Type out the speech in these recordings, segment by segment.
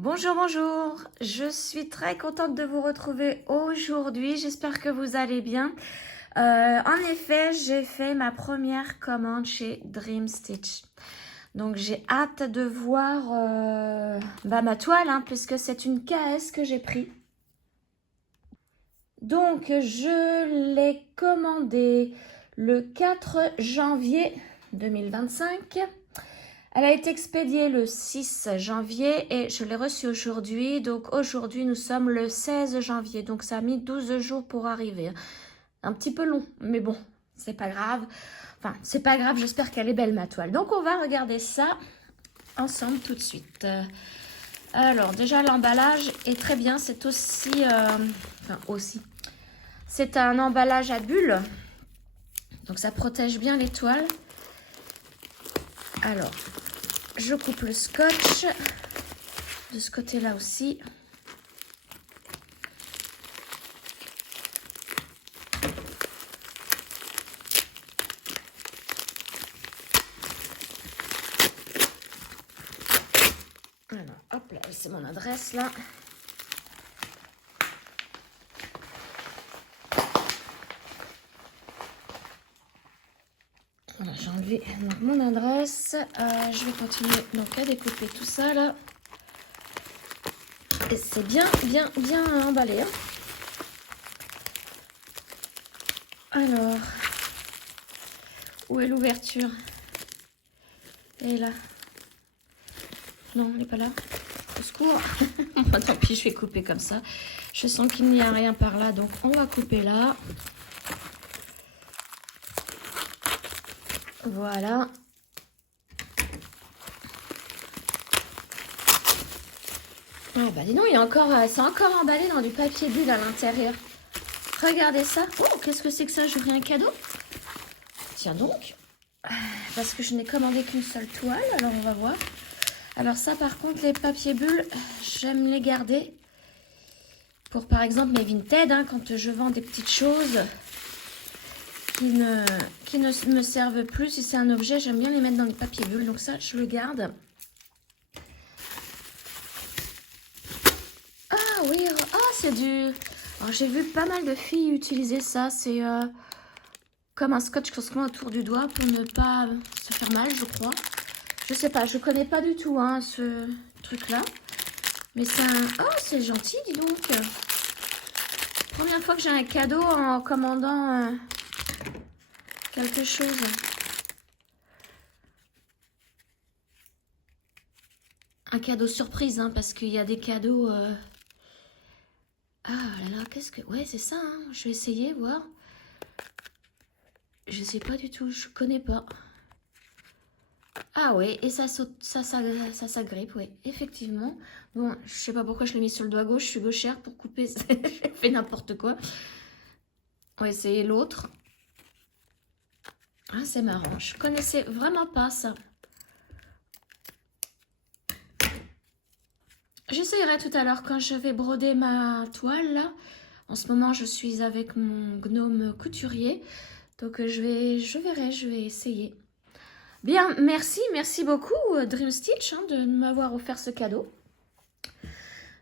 Bonjour, bonjour, je suis très contente de vous retrouver aujourd'hui, j'espère que vous allez bien. En effet, j'ai fait ma première commande chez Dream Stitch. Donc j'ai hâte de voir ma toile, puisque c'est une KS que j'ai pris. Donc je l'ai commandée le 4 janvier 2025. Elle a été expédiée le 6 janvier et je l'ai reçue aujourd'hui. Donc aujourd'hui, nous sommes le 16 janvier. Donc ça a mis 12 jours pour arriver. Un petit peu long, mais bon, c'est pas grave. Enfin, c'est pas grave, j'espère qu'elle est belle ma toile. Donc on va regarder ça ensemble tout de suite. Alors déjà, l'emballage est très bien. C'est aussi... C'est un emballage à bulles. Donc ça protège bien les toiles. Alors... je coupe le scotch de ce côté-là aussi. Alors, hop là, c'est mon adresse là. Voilà, j'ai enlevé mon adresse. Je vais continuer donc à découper tout ça là. Et c'est bien emballé. Alors, où est l'ouverture? Elle est là. Non, elle n'est pas là. Au secours. Bon, tant pis, je vais couper comme ça. Je sens qu'il n'y a rien par là, donc on va couper là. Voilà. Ah bah dis donc, il y a encore, c'est encore emballé dans du papier bulle à l'intérieur. Regardez ça. Oh, qu'est-ce que c'est que ça? J'ouvre un cadeau. Tiens donc. Parce que je n'ai commandé qu'une seule toile, alors on va voir. Alors ça, par contre, les papiers bulles, j'aime les garder. Pour par exemple mes Vinted, quand je vends des petites choses qui ne me servent plus. Si c'est un objet, j'aime bien les mettre dans les papiers bulles. Donc ça, je le garde. Ah oui, c'est du... Alors j'ai vu pas mal de filles utiliser ça. C'est comme un scotch qu'on se met autour du doigt pour ne pas se faire mal, je crois. Je sais pas, je connais pas du tout ce truc-là. Mais c'est un... Oh, c'est gentil, dis donc. Première fois que j'ai un cadeau en commandant quelque chose. Un cadeau surprise, parce qu'il y a des cadeaux... Ah là là, qu'est-ce que... Ouais, c'est ça, je vais essayer, voir. Je sais pas du tout, je connais pas. Ah ouais, et ça saute, ça s'agrippe, oui, effectivement. Bon, je sais pas pourquoi je l'ai mis sur le doigt gauche, je suis gauchère pour couper, j'ai fait n'importe quoi. On va essayer l'autre. Ah, c'est marrant, je connaissais vraiment pas ça. J'essayerai tout à l'heure quand je vais broder ma toile, là. En ce moment, je suis avec mon gnome couturier. Donc, je vais essayer. Bien, merci beaucoup Dream Stitch de m'avoir offert ce cadeau.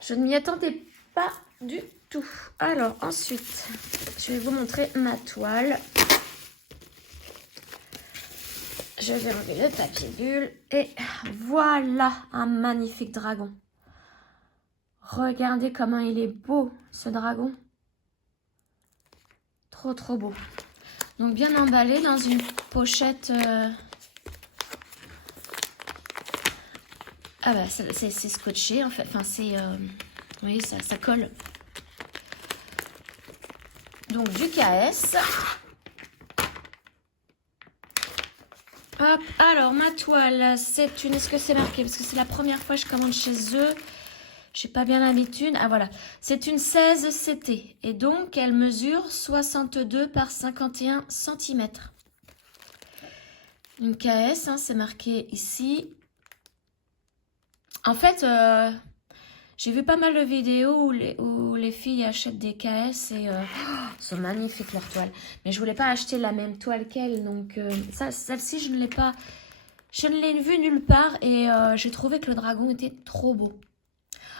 Je ne m'y attendais pas du tout. Alors, ensuite, je vais vous montrer ma toile. Je vais enlever le papier bulle. Et voilà un magnifique dragon. Regardez comment il est beau, ce dragon. Trop beau. Donc bien emballé dans une pochette. Ah bah c'est scotché en fait. Enfin c'est, vous voyez ça colle. Donc du KS. Hop. Alors ma toile, c'est une. Est-ce que c'est marqué? Parce que c'est la première fois que je commande chez eux. J'ai pas bien l'habitude. Ah voilà, c'est une 16 CT et donc elle mesure 62 par 51 cm. Une KS, c'est marqué ici. En fait, j'ai vu pas mal de vidéos où les filles achètent des KS et sont magnifiques leurs toiles. Mais je voulais pas acheter la même toile qu'elle, donc celle-ci je ne l'ai vue nulle part et j'ai trouvé que le dragon était trop beau.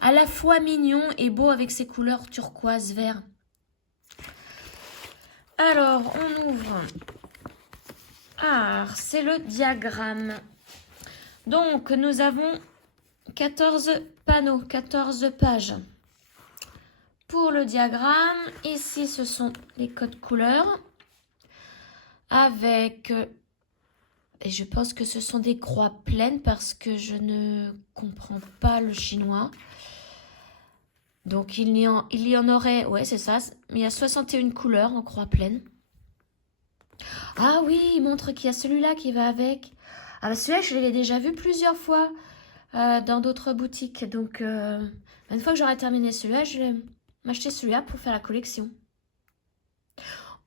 à la fois mignon et beau avec ses couleurs turquoise vert. Alors, on ouvre. Ah, c'est le diagramme. Donc, nous avons 14 panneaux, 14 pages. Pour le diagramme, ici, ce sont les codes couleurs. Avec... et je pense que ce sont des croix pleines parce que je ne comprends pas le chinois. Donc, il y en aurait... Ouais, c'est ça. Il y a 61 couleurs en croix pleine. Ah oui, il montre qu'il y a celui-là qui va avec. Ah bah celui-là, je l'ai déjà vu plusieurs fois dans d'autres boutiques. Donc, une fois que j'aurai terminé celui-là, je vais m'acheter celui-là pour faire la collection.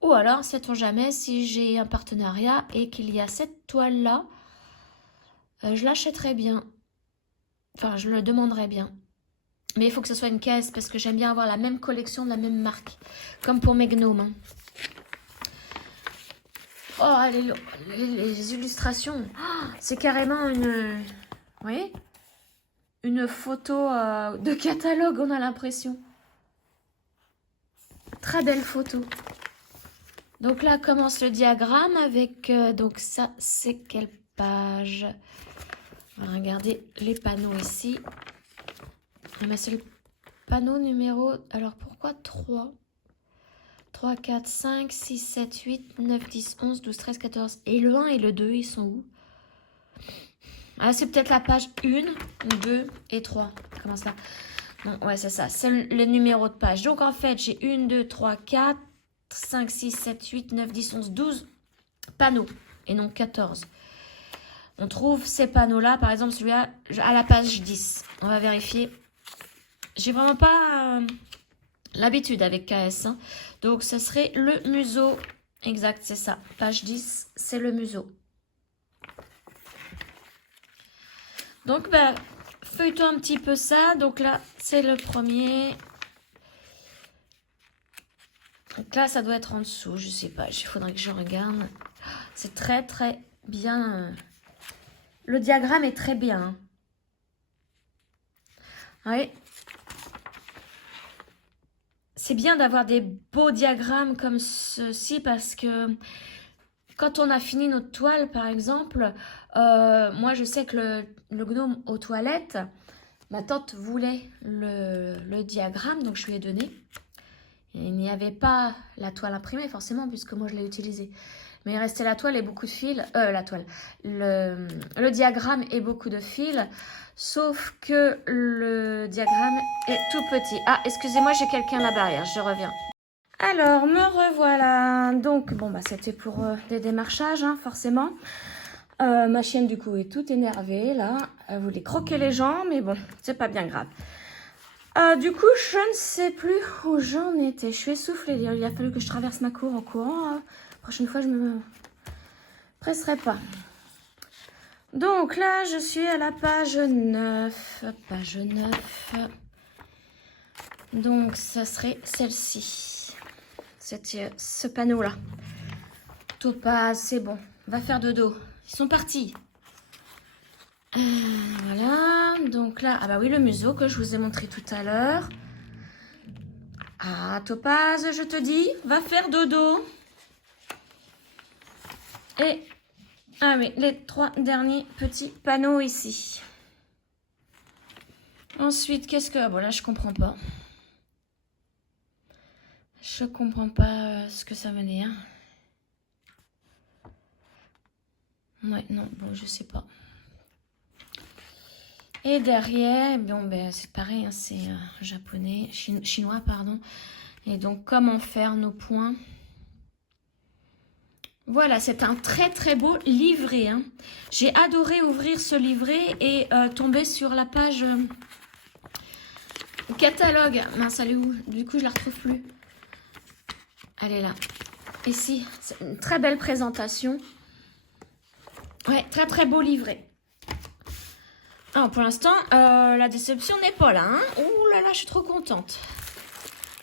Ou alors, sait-on jamais, si j'ai un partenariat et qu'il y a cette toile-là, je l'achèterai bien. Enfin, je le demanderai bien. Mais il faut que ce soit une caisse parce que j'aime bien avoir la même collection de la même marque. Comme pour mes gnomes. Hein. Oh, les illustrations. Oh, c'est carrément une... Vous voyez? Une photo de catalogue, on a l'impression. Très belle photo. Donc là commence le diagramme avec... donc ça, c'est quelle page? On va regarder les panneaux ici. Ah, mais c'est le panneau numéro... Alors pourquoi 3? 3, 4, 5, 6, 7, 8, 9, 10, 11, 12, 13, 14. Et le 1 et le 2, ils sont où? Ah, c'est peut-être la page 1, 2 et 3. Comment ça? Non, ouais, c'est ça. C'est le numéro de page. Donc, en fait, j'ai 1, 2, 3, 4, 5, 6, 7, 8, 9, 10, 11, 12 panneaux. Et non 14. On trouve ces panneaux-là. Par exemple, celui-là, à la page 10. On va vérifier. J'ai vraiment pas... l'habitude avec KS. Hein. Donc, ce serait le museau. Exact, c'est ça. Page 10, c'est le museau. Donc, bah, feuilletons un petit peu ça. Donc là, c'est le premier. Donc là, ça doit être en dessous. Je sais pas. Il faudrait que je regarde. C'est très, très bien. Le diagramme est très bien. Oui. C'est bien d'avoir des beaux diagrammes comme ceci parce que quand on a fini notre toile, par exemple, moi je sais que le gnome aux toilettes, ma tante voulait le diagramme, donc je lui ai donné. Et il n'y avait pas la toile imprimée forcément puisque moi je l'ai utilisée. Mais il restait la toile et beaucoup de fils, le diagramme et beaucoup de fils, sauf que le diagramme est tout petit. Ah, excusez-moi, j'ai quelqu'un à la barrière, je reviens. Alors, me revoilà. Donc, bon, bah, c'était pour des démarchages, hein, forcément. Ma chienne, du coup, est toute énervée, là. Elle voulait croquer les gens, mais bon, c'est pas bien grave. Du coup, je ne sais plus où j'en étais. Je suis essoufflée. Il a fallu que je traverse ma cour en courant. La prochaine fois, je me presserai pas. Donc là, je suis à la page 9. Page 9. Donc, ça serait celle-ci. C'est ce panneau-là. Topaz, c'est bon. Va faire dodo. Ils sont partis. Voilà. Donc là, ah bah oui, le museau que je vous ai montré tout à l'heure. Ah, Topaz, je te dis, va faire dodo. Et, ah oui, les 3 derniers petits panneaux ici. Ensuite, qu'est-ce que... Bon, là, je comprends pas. Je comprends pas ce que ça veut dire. Ouais, non, bon, je sais pas. Et derrière, bon, ben, c'est pareil, hein, c'est japonais, chinois, pardon. Et donc, comment faire nos points? Voilà, c'est un très très beau livret. Hein. J'ai adoré ouvrir ce livret et tomber sur la page catalogue. Mince, elle est où? Du coup, je la retrouve plus. Elle est là. Ici, c'est une très belle présentation. Ouais, très très beau livret. Alors, pour l'instant, la déception n'est pas là. Hein. Ouh là là, je suis trop contente.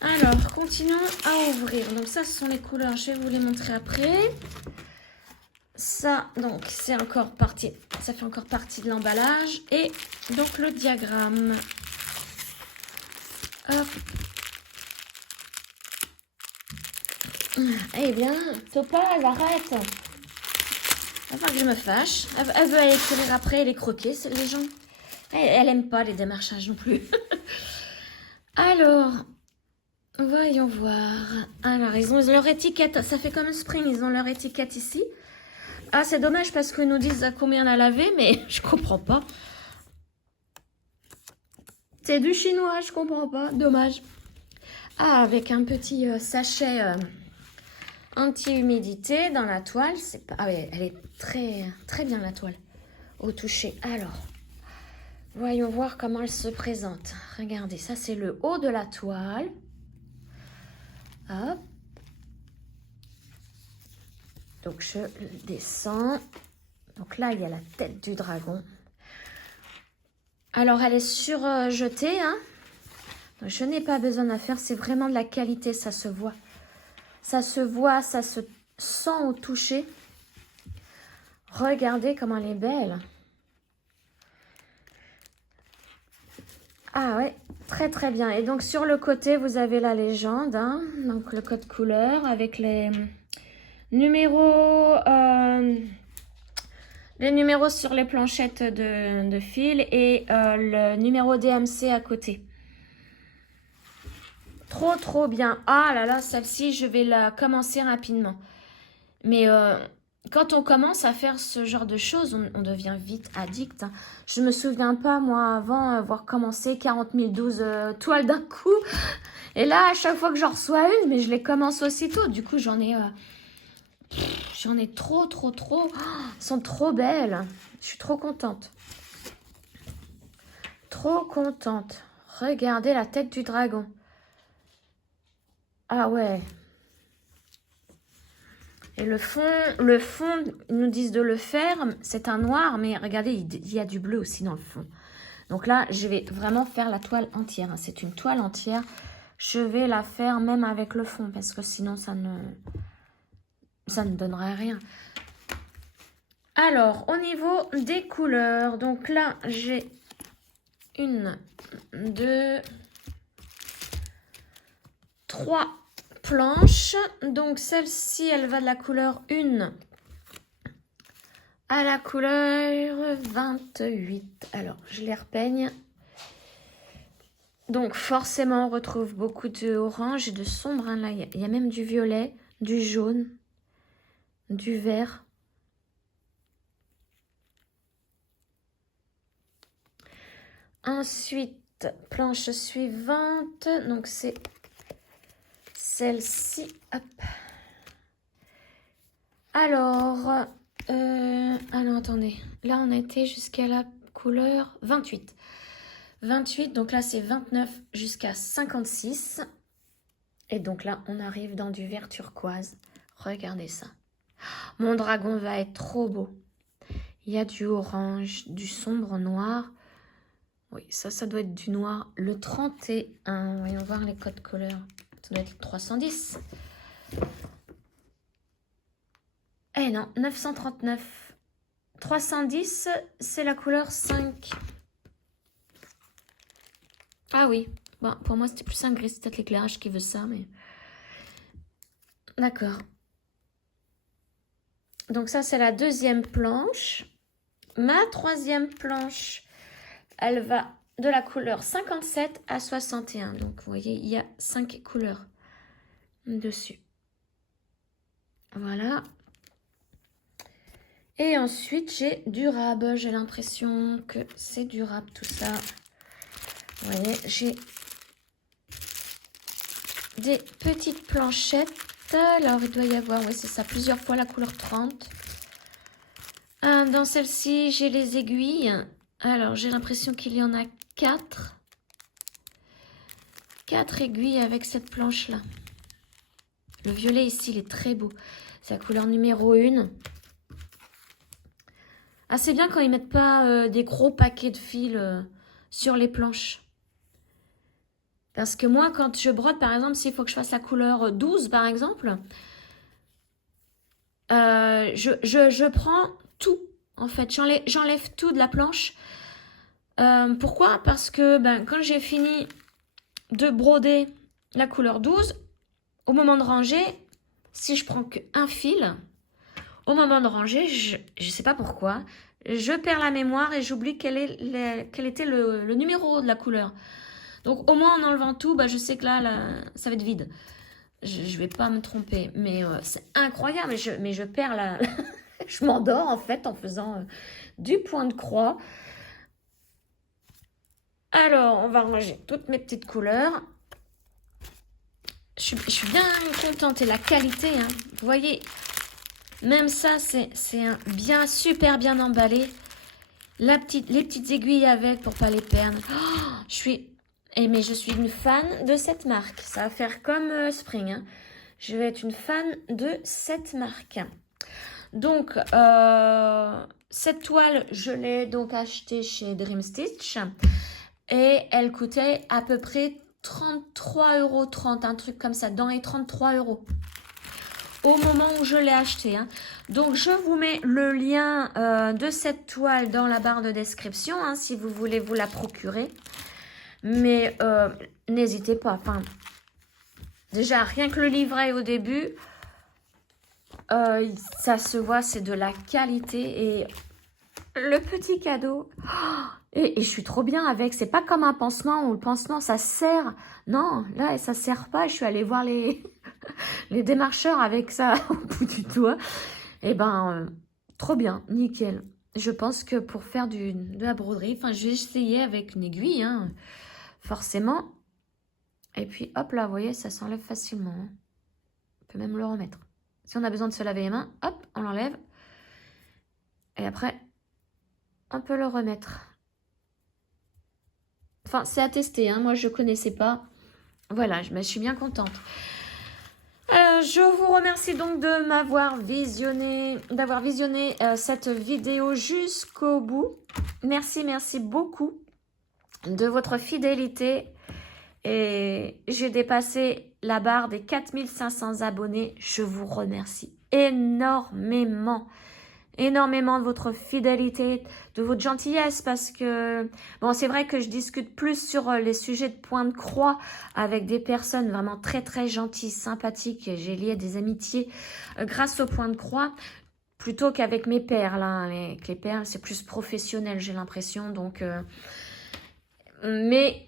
Alors, continuons à ouvrir. Donc ça, ce sont les couleurs. Je vais vous les montrer après. Ça, donc, c'est encore partie. Ça fait encore partie de l'emballage. Et donc, le diagramme. Hop. Eh bien, Topaz, arrête. Avant que je me fâche. Elle veut aller courir après et les croquer, les gens. Elle aime pas les démarchages non plus. Alors, voyons voir. Alors, ils ont leur étiquette. Ça fait comme Spring, ils ont leur étiquette ici. Ah, c'est dommage parce qu'ils nous disent à combien on a lavé, mais je comprends pas. C'est du chinois, je comprends pas. Dommage. Ah, avec un petit sachet anti-humidité dans la toile. C'est pas... Ah oui, elle est très, très bien la toile au toucher. Alors, voyons voir comment elle se présente. Regardez, ça c'est le haut de la toile. Hop. Donc je descends. Donc là, il y a la tête du dragon. Alors, elle est surjetée, hein. Donc, je n'ai pas besoin d'en faire. C'est vraiment de la qualité, ça se voit. Ça se voit, ça se sent au toucher. Regardez comment elle est belle. Ah ouais, très très bien. Et donc, sur le côté, vous avez la légende, hein. Donc, le code couleur avec les numéros... les numéros sur les planchettes de fil et le numéro DMC à côté. Trop, trop bien. Ah là là, celle-ci, je vais la commencer rapidement. Mais quand on commence à faire ce genre de choses, on devient vite addict. Hein. Je me souviens pas, moi, avant avoir commencé 40 012 toiles d'un coup. Et là, à chaque fois que j'en reçois une, mais je les commence aussitôt. Du coup, j'en ai trop, trop, trop. Oh, elles sont trop belles. Je suis trop contente. Trop contente. Regardez la tête du dragon. Ah ouais. Et le fond, ils nous disent de le faire. C'est un noir, mais regardez, il y a du bleu aussi dans le fond. Donc là, je vais vraiment faire la toile entière. C'est une toile entière. Je vais la faire même avec le fond, parce que sinon, ça ne donnerait rien. Alors, au niveau des couleurs, donc là, j'ai 1, 2, 3 planches. Donc, celle-ci, elle va de la couleur 1 à la couleur 28. Alors, je les repeigne. Donc, forcément, on retrouve beaucoup de orange et de sombre. Hein. Là, il y a même du violet, du jaune, du vert. Ensuite, planche suivante. Donc, c'est celle-ci. Hop. Alors, attendez. Là, on était jusqu'à la couleur 28. 28, donc là, c'est 29 jusqu'à 56. Et donc là, on arrive dans du vert turquoise. Regardez ça. Mon dragon va être trop beau. Il y a du orange, du sombre noir. Oui, ça doit être du noir. Le 31, voyons voir les codes couleurs. Ça doit être le 310. Eh non, 939. 310, c'est la couleur 5. Ah oui, bon, pour moi c'était plus un gris, c'est peut-être l'éclairage qui veut ça, mais... D'accord. Donc ça, c'est la deuxième planche. Ma troisième planche, elle va de la couleur 57 à 61. Donc, vous voyez, il y a 5 couleurs dessus. Voilà. Et ensuite, j'ai durable. J'ai l'impression que c'est durable tout ça. Vous voyez, j'ai des petites planchettes. Alors, il doit y avoir, oui, c'est ça, plusieurs fois la couleur 30. Dans celle-ci, j'ai les aiguilles. Alors, j'ai l'impression qu'il y en a 4. 4 aiguilles avec cette planche-là. Le violet ici, il est très beau. C'est la couleur numéro 1. Ah, c'est bien quand ils mettent pas des gros paquets de fils sur les planches. Parce que moi, quand je brode, par exemple, s'il faut que je fasse la couleur 12, par exemple, je prends tout, en fait. J'enlève tout de la planche. Pourquoi? Parce que quand j'ai fini de broder la couleur 12. Au moment de ranger, si je prends qu'un fil, au moment de ranger, je ne sais pas pourquoi, je perds la mémoire et j'oublie quel était le numéro de la couleur. Donc au moins en enlevant tout, bah, je sais que là, ça va être vide. Je ne vais pas me tromper, mais c'est incroyable. Mais je perds la... je m'endors en fait en faisant du point de croix. Alors, on va ranger toutes mes petites couleurs. Je suis bien contente et la qualité, hein. Vous voyez, même ça, c'est bien, super bien emballé. Les petites aiguilles avec pour pas les perdre. Oh, mais je suis une fan de cette marque. Ça va faire comme Spring, hein. Je vais être une fan de cette marque. Donc, cette toile, je l'ai donc achetée chez Dream Stitch. Et elle coûtait à peu près 33,30 €, un truc comme ça, dans les 33 € au moment où je l'ai acheté, hein. Donc je vous mets le lien de cette toile dans la barre de description, hein, si vous voulez vous la procurer. Mais n'hésitez pas, enfin, déjà rien que le livret au début, ça se voit, c'est de la qualité. Et le petit cadeau, et je suis trop bien avec. C'est pas comme un pansement où le pansement ça serre. Non, là ça serre pas. Je suis allée voir les démarcheurs avec ça au bout du doigt. Et ben, trop bien, nickel. Je pense que pour faire de la broderie, enfin je vais essayer avec une aiguille, hein, forcément. Et puis hop là, vous voyez, ça s'enlève facilement, hein. On peut même le remettre. Si on a besoin de se laver les mains, hop, on l'enlève. Et après, on peut le remettre. Enfin, c'est à tester, hein. Moi, je ne connaissais pas. Voilà, je suis bien contente. Je vous remercie donc de m'avoir d'avoir visionné cette vidéo jusqu'au bout. Merci, merci beaucoup de votre fidélité. Et j'ai dépassé la barre des 4500 abonnés. Je vous remercie énormément. Énormément de votre fidélité, de votre gentillesse, parce que, bon, c'est vrai que je discute plus sur les sujets de point de croix avec des personnes vraiment très très gentilles, sympathiques. J'ai lié des amitiés grâce au point de croix, plutôt qu'avec mes perles, hein. Avec les perles, c'est plus professionnel, j'ai l'impression, donc... mais...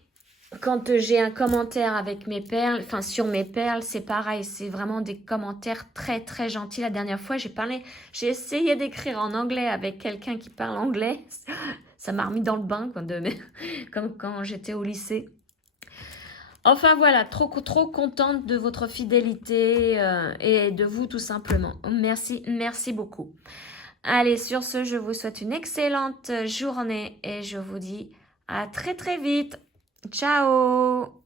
Quand j'ai un commentaire avec mes perles, enfin sur mes perles, c'est pareil, c'est vraiment des commentaires très très gentils. La dernière fois, j'ai essayé d'écrire en anglais avec quelqu'un qui parle anglais. Ça m'a remis dans le bain, comme quand j'étais au lycée. Enfin voilà, trop contente de votre fidélité et de vous tout simplement. Merci, merci beaucoup. Allez, sur ce, je vous souhaite une excellente journée et je vous dis à très très vite. Ciao!